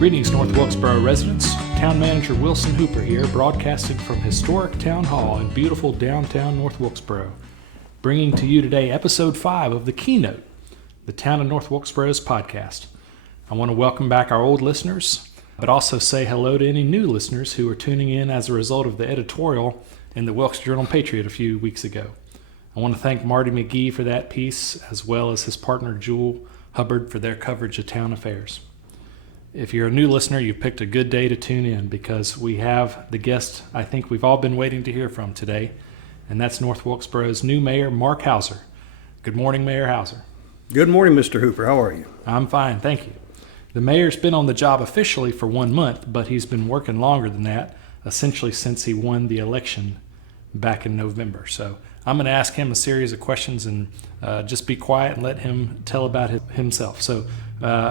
Greetings, North Wilkesboro residents. Town Manager Wilson Hooper here, broadcasting from historic Town Hall in beautiful downtown North Wilkesboro, bringing to you today Episode 5 of the Keynote, the Town of North Wilkesboro's podcast. I want to welcome back our old listeners, but also say hello to any new listeners who are tuning in as a result of the editorial in the Wilkes Journal-Patriot a few weeks ago. I want to thank Marty McGee for that piece, as well as his partner Jewel Hubbard for their coverage of town affairs. If you're a new listener, you've picked a good day to tune in because we have the guest I think we've all been waiting to hear from today, and that's North Wilkesboro's new mayor, Marc Hauser. Good morning, Mayor Hauser. Good morning, Mr. Hooper. How are you? I'm fine, thank you. The mayor's been on the job officially for 1 month, but he's been working longer than that, essentially since he won the election back in November. So I'm going to ask him a series of questions and just be quiet and let him tell about himself. So,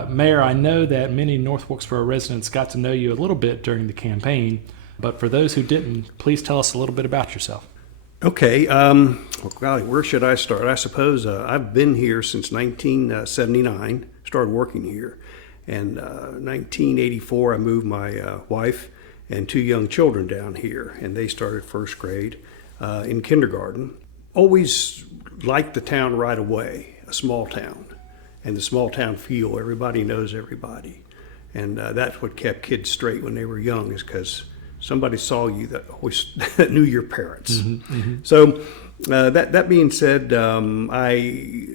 Mayor, I know that many North Wilkesboro residents got to know you a little bit during the campaign, but for those who didn't, please tell us a little bit about yourself. Okay. Well, golly, where should I start? I suppose I've been here since 1979, started working here. And 1984, I moved my wife and 2 young children down here, and they started first grade in kindergarten. Always liked the town right away, a small town. And the small town feel, everybody knows everybody. And that's what kept kids straight when they were young, is because somebody saw you that always that knew your parents. So that being said, I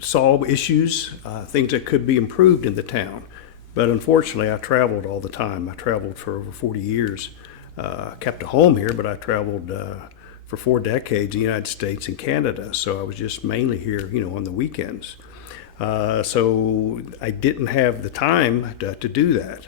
saw issues, things that could be improved in the town. But unfortunately, I traveled all the time. I traveled for over 40 years. Kept a home here, but I traveled for 4 decades in the United States and Canada. So I was just mainly here, on the weekends. So I didn't have the time to do that.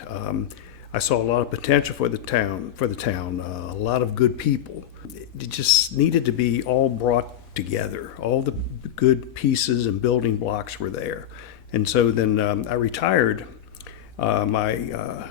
I saw a lot of potential for the town, a lot of good people. It just needed to be all brought together. All the good pieces and building blocks were there. And so then I retired. My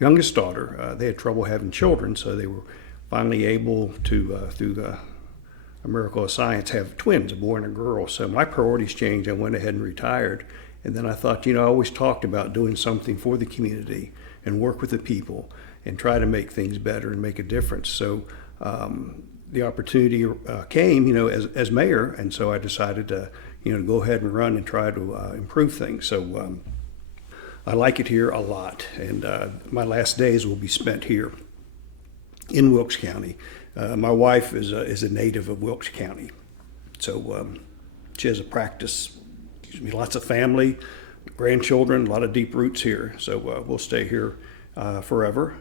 youngest daughter, they had trouble having children, so they were finally able to, through a miracle of science, have twins, a boy and a girl. So my priorities changed. I went ahead and retired. And then I thought, I always talked about doing something for the community and work with the people and try to make things better and make a difference. So the opportunity came, as mayor. And so I decided to, go ahead and run and try to improve things. So I like it here a lot. And my last days will be spent here in Wilkes County. My wife is a native of Wilkes County, so she has a practice. Lots of family, grandchildren, a lot of deep roots here. So we'll stay here forever.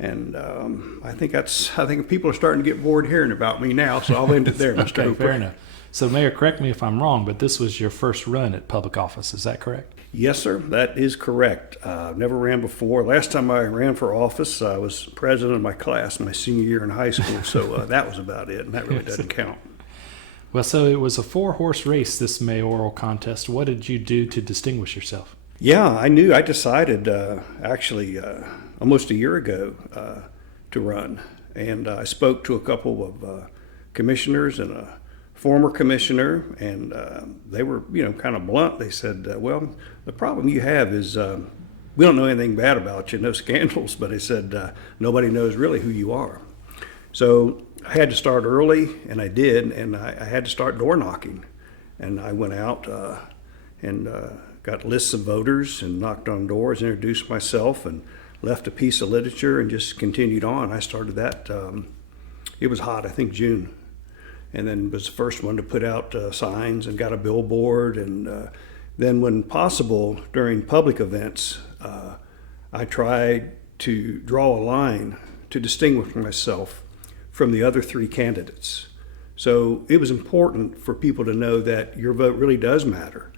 And I think people are starting to get bored hearing about me now. So I'll end it there, Mr. Okay, Hooper. fair enough. So, Mayor, correct me if I'm wrong, but this was your first run at public office. Is that correct? Yes, sir. That is correct. Never ran before. Last time I ran for office, I was president of my class my senior year in high school. So that was about it, and that really doesn't count. Well, so it was a 4-horse race, this mayoral contest. What did you do to distinguish yourself? Yeah, I decided actually almost a year ago to run. And I spoke to a couple of commissioners and a former commissioner, and they were, kind of blunt. They said, well, the problem you have is we don't know anything bad about you, no scandals, but they said nobody knows really who you are. So I had to start early, and I did, and I had to start door knocking. And I went out and got lists of voters and knocked on doors, introduced myself, and left a piece of literature and just continued on. I started that, it was hot, I think June. And then was the first one to put out signs and got a billboard. And then when possible, during public events, I tried to draw a line to distinguish myself from the other 3 candidates. So it was important for people to know that your vote really does matter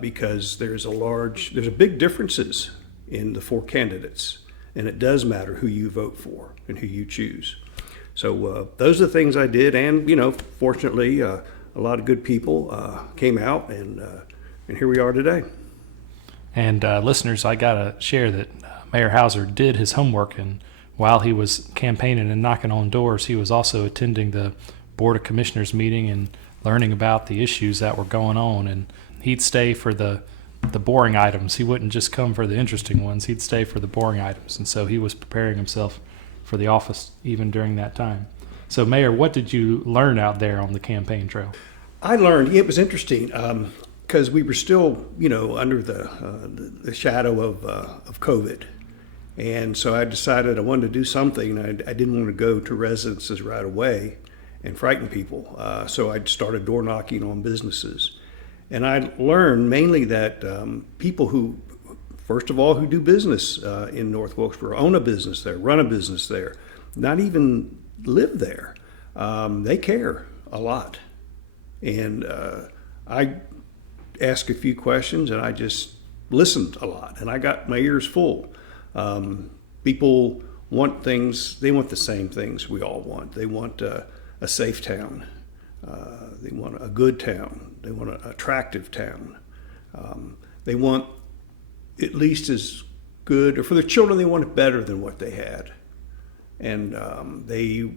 because there's big differences in the 4 candidates. And it does matter who you vote for and who you choose. So those are the things I did, and fortunately, a lot of good people came out, and here we are today. And listeners, I gotta share that Mayor Hauser did his homework, and while he was campaigning and knocking on doors, he was also attending the Board of Commissioners meeting and learning about the issues that were going on. And he'd stay for the the boring items. He wouldn't just come for the interesting ones. He'd stay for the boring items. And so he was preparing himself for the office even during that time. So, Mayor, what did you learn out there on the campaign trail? I learned, it was interesting, because we were still, under the shadow of COVID. And so I decided I wanted to do something. I didn't want to go to residences right away and frighten people. So I started door knocking on businesses. And I learned mainly that people who, first of all, who do business in North Wilkesboro, own a business there, run a business there, not even live there, they care a lot. And I asked a few questions and I just listened a lot. And I got my ears full. People want things, they want the same things we all want. They want a safe town. They want a good town. They want an attractive town. They want at least as good, or for their children, they want it better than what they had. And they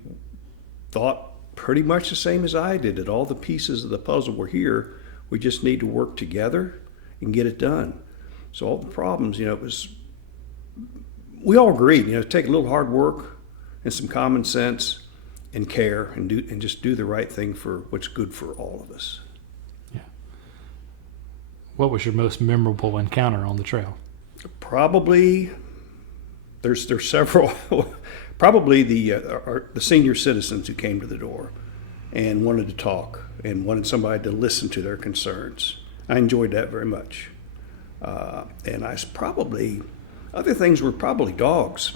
thought pretty much the same as I did, that all the pieces of the puzzle were here. We just need to work together and get it done. So all the problems, we all agreed, take a little hard work and some common sense and care and just do the right thing for what's good for all of us. Yeah. What was your most memorable encounter on the trail? Probably, there's several. Probably the senior citizens who came to the door and wanted to talk and wanted somebody to listen to their concerns. I enjoyed that very much. And other things were probably dogs.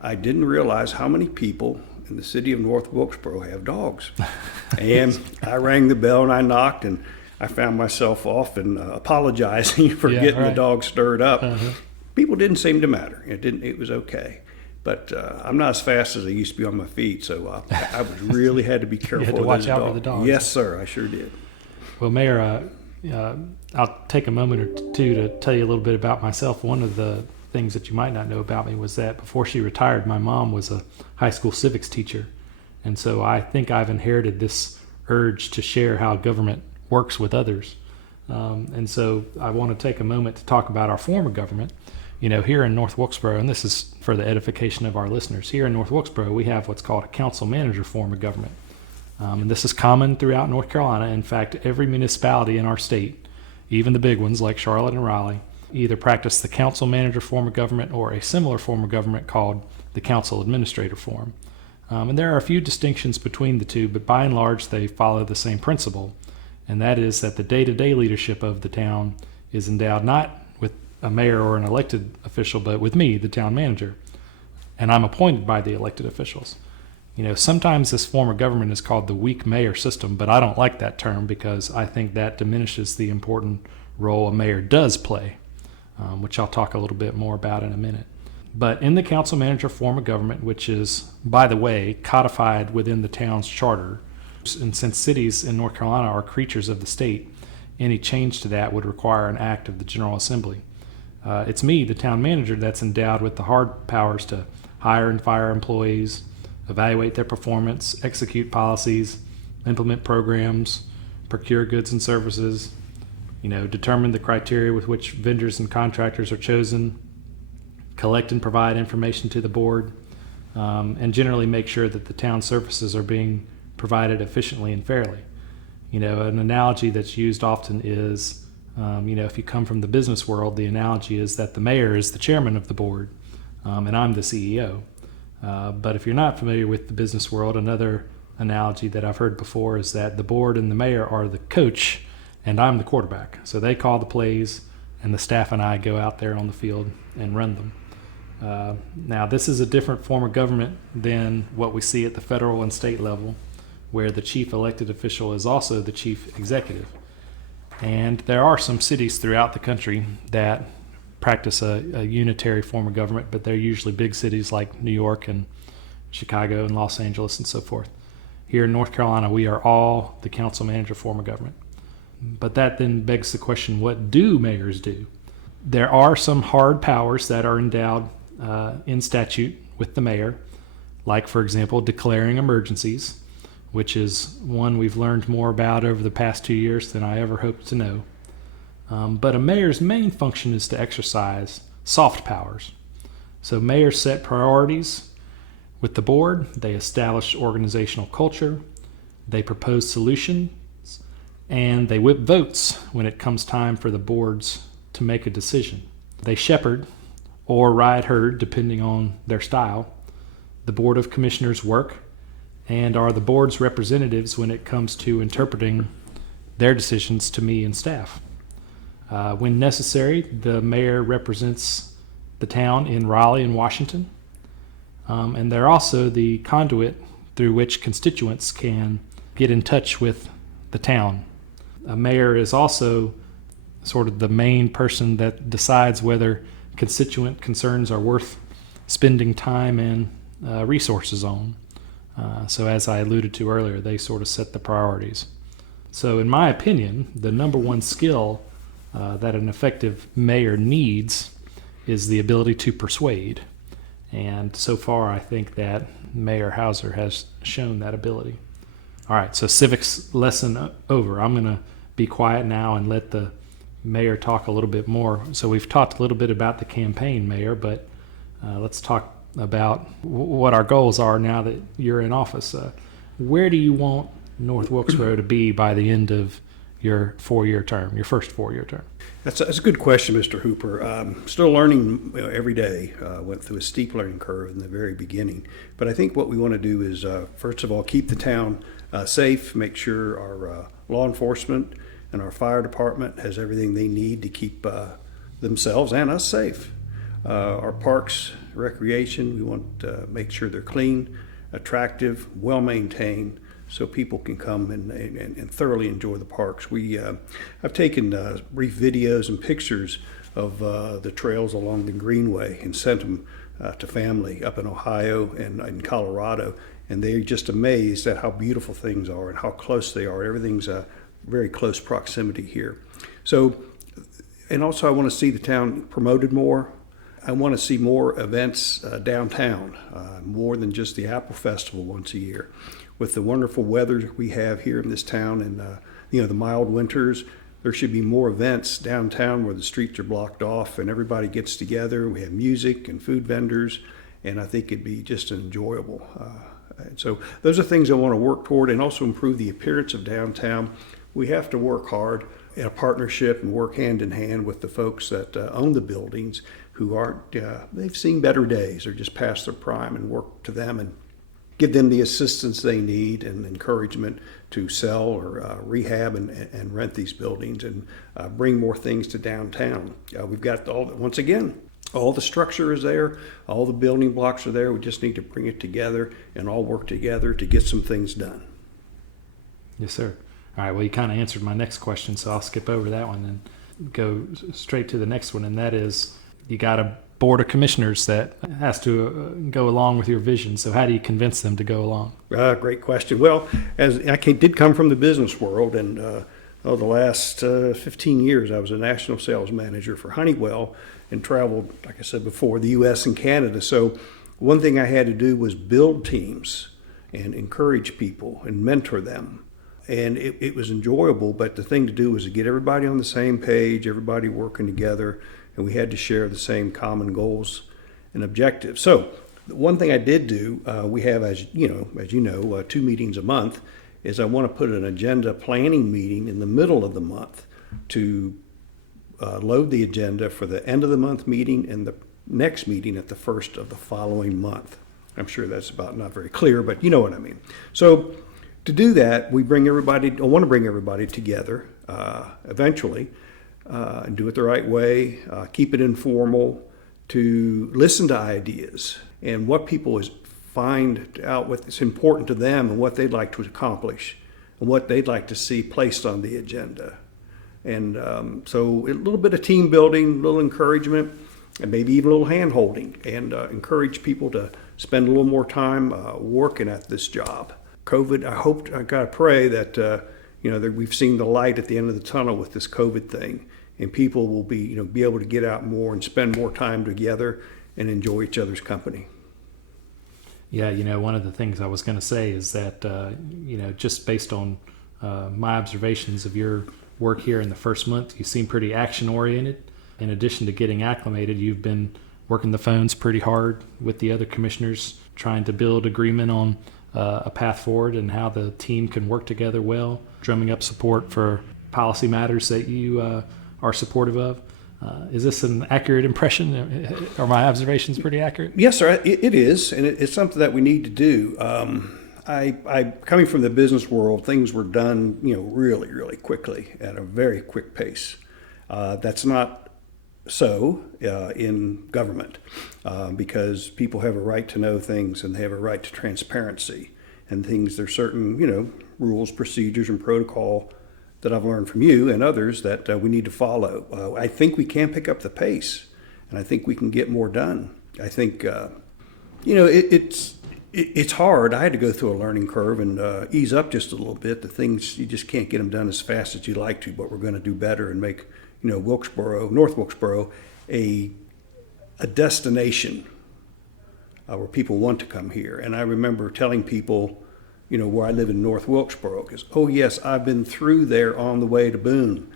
I didn't realize how many people in the city of North Wilkesboro have dogs. And I rang the bell and I knocked, and I found myself off and apologizing for getting the dog stirred up. Uh-huh. People didn't seem to matter. It was okay. But I'm not as fast as I used to be on my feet, so I really had to be careful. You had to watch out for the dogs. Yes, sir, I sure did. Well, Mayor, I'll take a moment or two to tell you a little bit about myself. One of the things that you might not know about me was that before she retired, my mom was a high school civics teacher. And so I think I've inherited this urge to share how government works with others. And so I want to take a moment to talk about our form of government. Here in North Wilkesboro, and this is for the edification of our listeners, here in North Wilkesboro, we have what's called a council manager form of government. And this is common throughout North Carolina. In fact, every municipality in our state, even the big ones like Charlotte and Raleigh, either practice the council manager form of government or a similar form of government called the council administrator form. And there are a few distinctions between the two, but by and large, they follow the same principle. And that is that the day-to-day leadership of the town is endowed not with a mayor or an elected official, but with me, the town manager. And I'm appointed by the elected officials. Sometimes this form of government is called the weak mayor system, but I don't like that term because I think that diminishes the important role a mayor does play, which I'll talk a little bit more about in a minute. But in the council manager form of government, which is, by the way, codified within the town's charter, and since cities in North Carolina are creatures of the state, any change to that would require an act of the General Assembly. It's me, the town manager, that's endowed with the hard powers to hire and fire employees, evaluate their performance, execute policies, implement programs, procure goods and services, determine the criteria with which vendors and contractors are chosen, collect and provide information to the board, and generally make sure that the town services are being provided efficiently and fairly. An analogy that's used often is, if you come from the business world, the analogy is that the mayor is the chairman of the board, and I'm the CEO. But if you're not familiar with the business world, another analogy that I've heard before is that the board and the mayor are the coach and I'm the quarterback. So they call the plays and the staff and I go out there on the field and run them. Now, this is a different form of government than what we see at the federal and state level, where the chief elected official is also the chief executive. And there are some cities throughout the country that practice a unitary form of government, but they're usually big cities like New York and Chicago and Los Angeles and so forth. Here in North Carolina, we are all the council manager form of government. But that then begs the question, what do mayors do? There are some hard powers that are endowed in statute with the mayor, like, for example, declaring emergencies, which is one we've learned more about over the past 2 years than I ever hoped to know. But a mayor's main function is to exercise soft powers. So mayors set priorities with the board, they establish organizational culture, they propose solutions, and they whip votes when it comes time for the boards to make a decision. They shepherd or ride herd, depending on their style, the Board of Commissioners' work, and are the board's representatives when it comes to interpreting their decisions to me and staff. When necessary, the mayor represents the town in Raleigh and Washington, and they're also the conduit through which constituents can get in touch with the town. A mayor is also sort of the main person that decides whether constituent concerns are worth spending time and resources on. So as I alluded to earlier, they sort of set the priorities. So in my opinion, the number one skill that an effective mayor needs is the ability to persuade. And so far, I think that Mayor Hauser has shown that ability. All right, so civics lesson over. I'm going to be quiet now and let the mayor talk a little bit more. So we've talked a little bit about the campaign, Mayor, but let's talk about what our goals are now that you're in office. Where do you want North Wilkesboro to be by the end of your 4-year term, your first 4-year term? That's a good question, Mr. Hooper. Still learning every day. Went through a steep learning curve in the very beginning. But I think what we want to do is, first of all, keep the town safe, make sure our law enforcement and our fire department has everything they need to keep themselves and us safe. Our parks, recreation, we want to make sure they're clean, attractive, well-maintained, so people can come and thoroughly enjoy the parks. I've taken brief videos and pictures of the trails along the Greenway and sent them to family up in Ohio and in Colorado, and they're just amazed at how beautiful things are and how close they are. Everything's very close proximity here. So, and also I want to see the town promoted more. I want to see more events downtown, more than just the Apple Festival once a year. With the wonderful weather we have here in this town and the mild winters, there should be more events downtown where the streets are blocked off and everybody gets together. We have music and food vendors, and I think it'd be just enjoyable. So those are things I want to work toward, and also improve the appearance of downtown. We have to work hard in a partnership and work hand in hand with the folks that own the buildings who aren't, they've seen better days or just past their prime, and work to them and give them the assistance they need and encouragement to sell or rehab and rent these buildings and bring more things to downtown. We've got once again, all the structure is there, all the building blocks are there. We just need to bring it together and all work together to get some things done. Yes, sir. All right, well, you kind of answered my next question, so I'll skip over that one and go straight to the next one, and that is, you got a board of commissioners that has to go along with your vision. So how do you convince them to go along? Great question. Well, as I did come from the business world, and the last 15 years I was a national sales manager for Honeywell and traveled, like I said before, the U.S. and Canada. So one thing I had to do was build teams and encourage people and mentor them. And it was enjoyable, but the thing to do was to get everybody on the same page, everybody working together, and we had to share the same common goals and objectives. So one thing I did do, we have, as you know, 2 meetings a month, is I want to put an agenda planning meeting in the middle of the month to load the agenda for the end of the month meeting and the next meeting at the first of the following month. I'm sure that's about not very clear, but you know what I mean. So to do that, I want to bring everybody together eventually, and do it the right way, keep it informal, to listen to ideas and what people find out what's important to them and what they'd like to accomplish and what they'd like to see placed on the agenda. And so a little bit of team building, a little encouragement, and maybe even a little hand holding, and encourage people to spend a little more time working at this job. COVID, I gotta pray that that we've seen the light at the end of the tunnel with this COVID thing, and people will be able to get out more and spend more time together and enjoy each other's company. Yeah, one of the things I was going to say is that just based on my observations of your work here in the first month. You seem pretty action-oriented. In addition to getting acclimated, you've been working the phones pretty hard with the other commissioners, trying to build agreement on a path forward and how the team can work together well, drumming up support for policy matters that you are supportive of. Is this an accurate impression? Are my observations pretty accurate? Yes, sir. It is, and it's something that we need to do. I coming from the business world, things were done, really, really quickly at a very quick pace. That's not so in government because people have a right to know things and they have a right to transparency and things. There's certain, rules, procedures, and protocol that I've learned from you and others that we need to follow. I think we can pick up the pace, and I think we can get more done. I think, it's hard. I had to go through a learning curve and ease up just a little bit. The things, you just can't get them done as fast as you'd like to, but we're going to do better and make, Wilkesboro, North Wilkesboro, a destination where people want to come here. And I remember telling people, where I live in North Wilkesboro, because, oh yes, I've been through there on the way to Boone.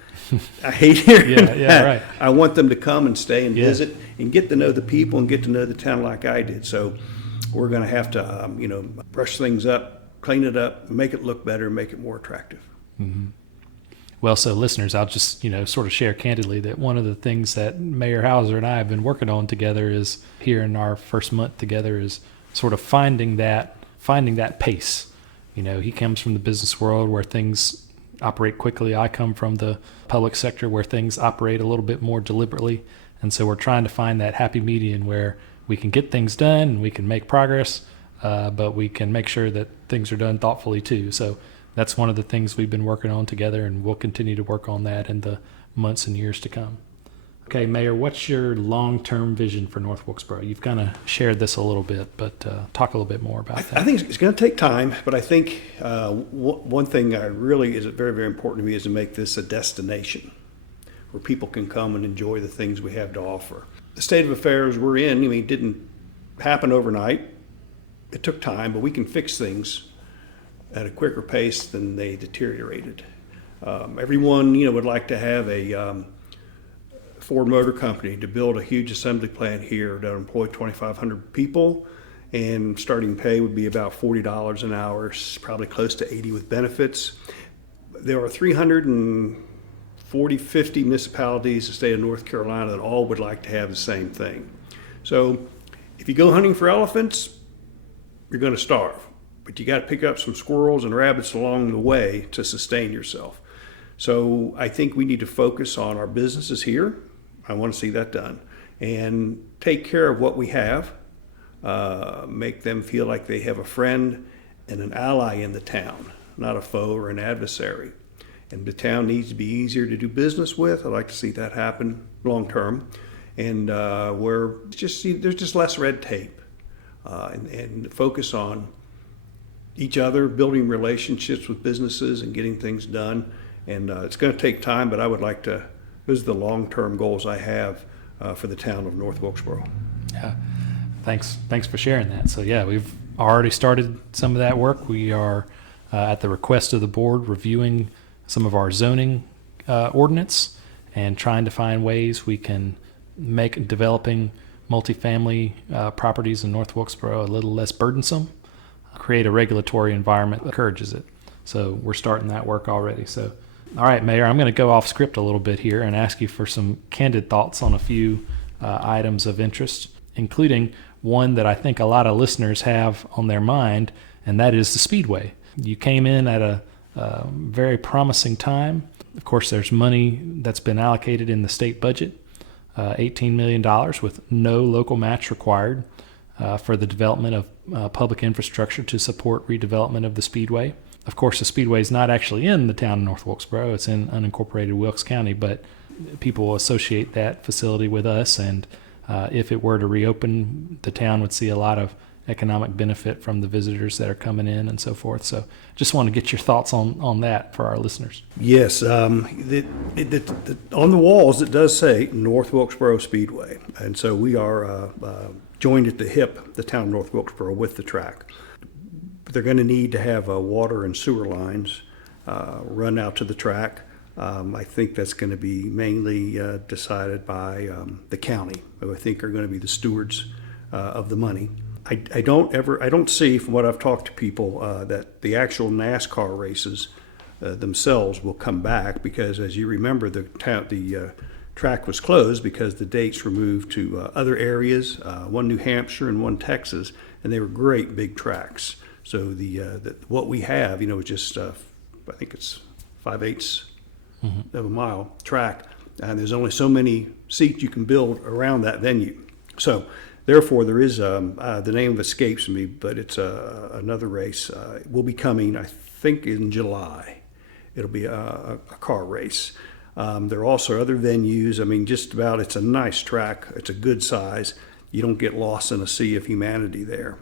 I hate hearing that. Right. I want them to come and stay and visit and get to know the people and get to know the town like I did. So we're going to have to, brush things up, clean it up, make it look better, make it more attractive. Mm-hmm. Well, so listeners, I'll just, sort of share candidly that one of the things that Mayor Hauser and I have been working on together is here in our first month together is sort of finding that pace. He comes from the business world where things operate quickly. I come from the public sector where things operate a little bit more deliberately. And so we're trying to find that happy median where we can get things done and we can make progress, but we can make sure that things are done thoughtfully too. So that's one of the things we've been working on together, and we'll continue to work on that in the months and years to come. Okay, Mayor, what's your long-term vision for North Wilkesboro? You've kind of shared this a little bit, but talk a little bit more about that. I think it's going to take time, but I think one thing that really is very, very important to me is to make this a destination where people can come and enjoy the things we have to offer. The state of affairs we're in, didn't happen overnight. It took time, but we can fix things at a quicker pace than they deteriorated. Everyone, would like to have a Ford Motor Company to build a huge assembly plant here that employ 2,500 people, and starting pay would be about $40 an hour, probably close to 80 with benefits. There are 50 municipalities in the state of North Carolina that all would like to have the same thing. So if you go hunting for elephants, you're going to starve, but you got to pick up some squirrels and rabbits along the way to sustain yourself. So I think we need to focus on our businesses here. I want to see that done, and take care of what we have, make them feel like they have a friend and an ally in the town, not a foe or an adversary. And the town needs to be easier to do business with. I'd like to see that happen long term, and where there's just less red tape, and focus on each other, building relationships with businesses and getting things done. And it's going to take time, but I would like to. Those are the long-term goals I have for the town of North Wilkesboro. Yeah, thanks for sharing that. So yeah, we've already started some of that work. We are at the request of the board reviewing some of our zoning ordinance and trying to find ways we can make developing multifamily properties in North Wilkesboro a little less burdensome, create a regulatory environment that encourages it. So we're starting that work already. So, all right, Mayor, I'm going to go off script a little bit here and ask you for some candid thoughts on a few items of interest, including one that I think a lot of listeners have on their mind, and that is the Speedway. You came in at a very promising time. Of course, there's money that's been allocated in the state budget, $18 million with no local match required for the development of public infrastructure to support redevelopment of the Speedway. Of course, the Speedway is not actually in the town of North Wilkesboro. It's in unincorporated Wilkes County, but people associate that facility with us, and if it were to reopen, the town would see a lot of economic benefit from the visitors that are coming in and so forth. So just want to get your thoughts on that for our listeners. Yes, on the walls it does say North Wilkesboro Speedway, and so we are joined at the hip, the town of North Wilkesboro, with the track. They're going to need to have water and sewer lines run out to the track. I think that's going to be mainly decided by the county, who I think are going to be the stewards of the money. I don't see, from what I've talked to people, that the actual NASCAR races themselves will come back, because, as you remember, the track was closed because the dates were moved to other areas, one New Hampshire and one Texas, and they were great big tracks. So what we have, is just I think it's 5/8 of a mile track, and there's only so many seats you can build around that venue. So therefore, there is the name escapes me, but it's another race. Will be coming, I think, in July. It'll be a car race. There are also other venues. I mean, just about, it's a nice track. It's a good size. You don't get lost in a sea of humanity there.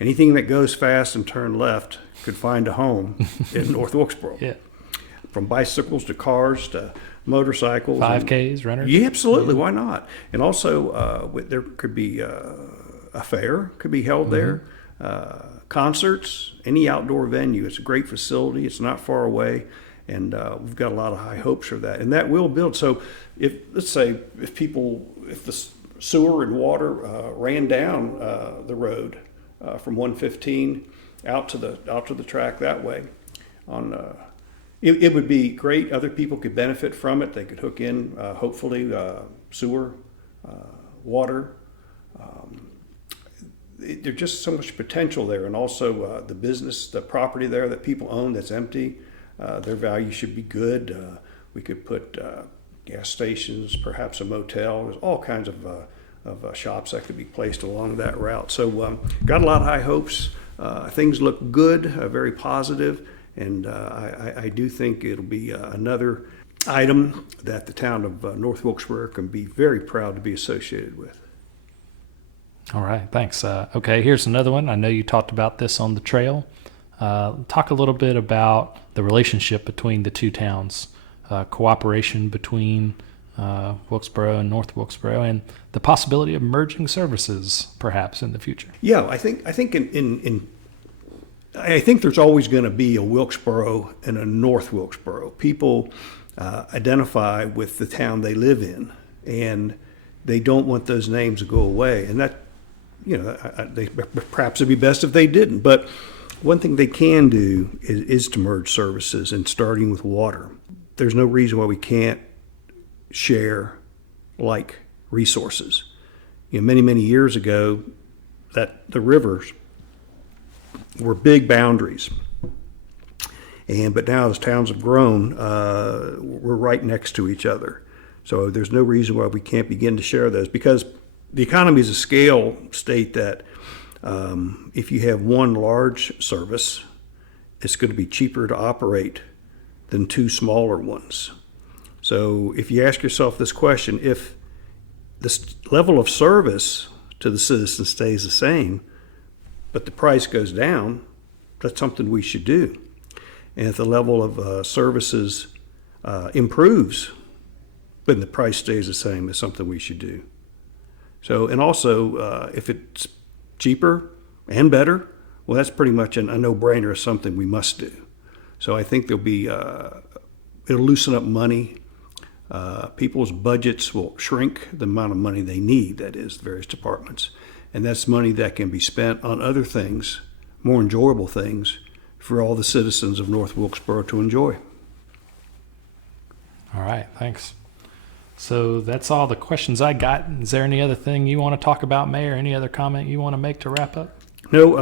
Anything that goes fast and turn left could find a home in North Wilkesboro. Yeah. From bicycles to cars to motorcycles. 5Ks, runners? Yeah, absolutely. Why not? And also, there could be a fair could be held there. Concerts, any outdoor venue. It's a great facility. It's not far away. And we've got a lot of high hopes for that. And that will build. So let's say if the sewer and water ran down the road from 115 out to the track that way, it would be great. Other people could benefit from it. They could hook in, hopefully, sewer, water. There's just so much potential there. And also the business, the property there that people own that's empty, their value should be good. We could put gas stations, perhaps a motel. There's all kinds of shops that could be placed along that route. So got a lot of high hopes. Things look good, very positive. And I do think it'll be another item that the town of North Wilkesboro can be very proud to be associated with. All right, thanks. Okay, here's another one. I know you talked about this on the trail. Talk a little bit about the relationship between the two towns, cooperation between Wilkesboro and North Wilkesboro, and the possibility of merging services perhaps in the future. Yeah, I think I think there's always going to be a Wilkesboro and a North Wilkesboro. People identify with the town they live in, and they don't want those names to go away. And that, perhaps it'd be best if they didn't. But one thing they can do is to merge services, and starting with water. There's no reason why we can't share like resources. Many, many years ago, that the rivers were big boundaries. But now as towns have grown, we're right next to each other. So there's no reason why we can't begin to share those, because the economy is a scale state that if you have one large service, it's going to be cheaper to operate than two smaller ones. So if you ask yourself this question, if the level of service to the citizen stays the same, but the price goes down, that's something we should do. And if the level of services improves, but the price stays the same, it's something we should do. So, and also, if it's cheaper and better, well, that's pretty much a no-brainer, of something we must do. So I think there'll be, it'll loosen up money. People's budgets will shrink the amount of money they need, that is, the various departments. And that's money that can be spent on other things, more enjoyable things, for all the citizens of North Wilkesboro to enjoy. All right, thanks. So that's all the questions I got. Is there any other thing you want to talk about, Mayor? Any other comment you want to make to wrap up? No,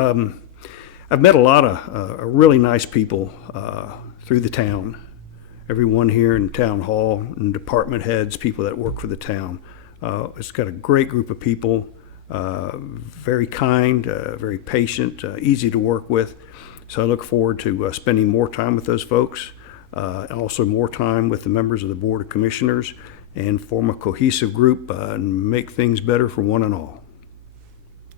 I've met a lot of really nice people through the town. Everyone here in town hall and department heads, people that work for the town. It's got a great group of people, very kind, very patient, easy to work with. So I look forward to spending more time with those folks, and also more time with the members of the Board of Commissioners, and form a cohesive group and make things better for one and all.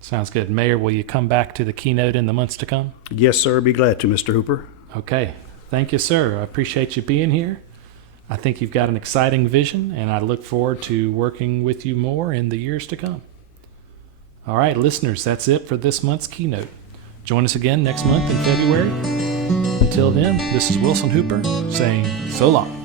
Sounds good. Mayor, will you come back to the keynote in the months to come? Yes, sir. Be glad to, Mr. Hooper. Okay. Thank you, sir. I appreciate you being here. I think you've got an exciting vision, and I look forward to working with you more in the years to come. All right, listeners, that's it for this month's keynote. Join us again next month in February. Until then, this is Wilson Hooper saying so long.